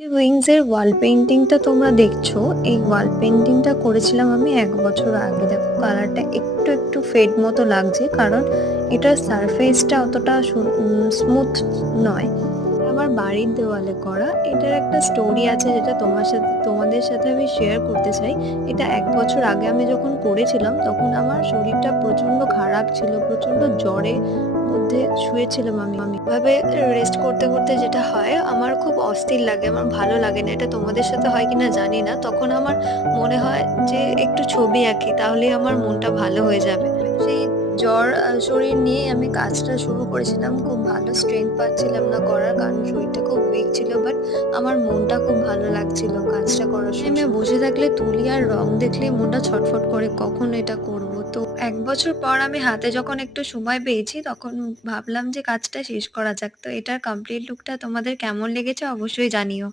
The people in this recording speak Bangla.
উইংস এর ওয়াল পেইন্টিংটা তোমরা দেখছো, এই ওয়াল পেইন্টিংটা করেছিলাম আমি ১ বছর আগে। দেখো কালারটা একটু ফেড মতো লাগছে কারণ এটার সারফেসটা অতটা স্মুথ নয়। আমার বাড়ির দেওয়ালে করা। এটার একটা স্টোরি আছে যেটা তোমাদের সাথে আমি শেয়ার করতে চাই। এটা ১ বছর আগে আমি যখন করেছিলাম তখন আমার শরীরটা প্রচন্ড খারাপ ছিল। প্রচন্ড জ্বরে মধ্যে শুয়েছিলাম আমি। এভাবে রেস্ট করতে যেটা হয় আমার খুব অস্থির লাগে। আমার ভালো লাগে না। এটা তোমাদের সাথে হয় কিনা জানি না। তখন আমার মনে হয় যে একটু ছবি আঁকি তাহলেই আমার মনটা ভালো হয়ে যাবে। সেই শরীর নিয়েই আমি কাজটা শুরু করেছিলাম। খুব ভালো স্ট্রেংথ পাচ্ছিলাম না করার, কারণ শরীরটা খুব উইক ছিল। বাট আমার মনটা খুব ভালো লাগছিল কাজটা করার সময়। আমি বসে থাকলে তুলি আর রং দেখলেই মনটা ছটফট করে কখন এটা করব। তো ১ বছর পর আমি হাতে যখন একটু সময় পেয়েছি তখন ভাবলাম যে কাজটা শেষ করা যাক। তো এটার কমপ্লিট লুকটা তোমাদের কেমন লেগেছে অবশ্যই জানিও।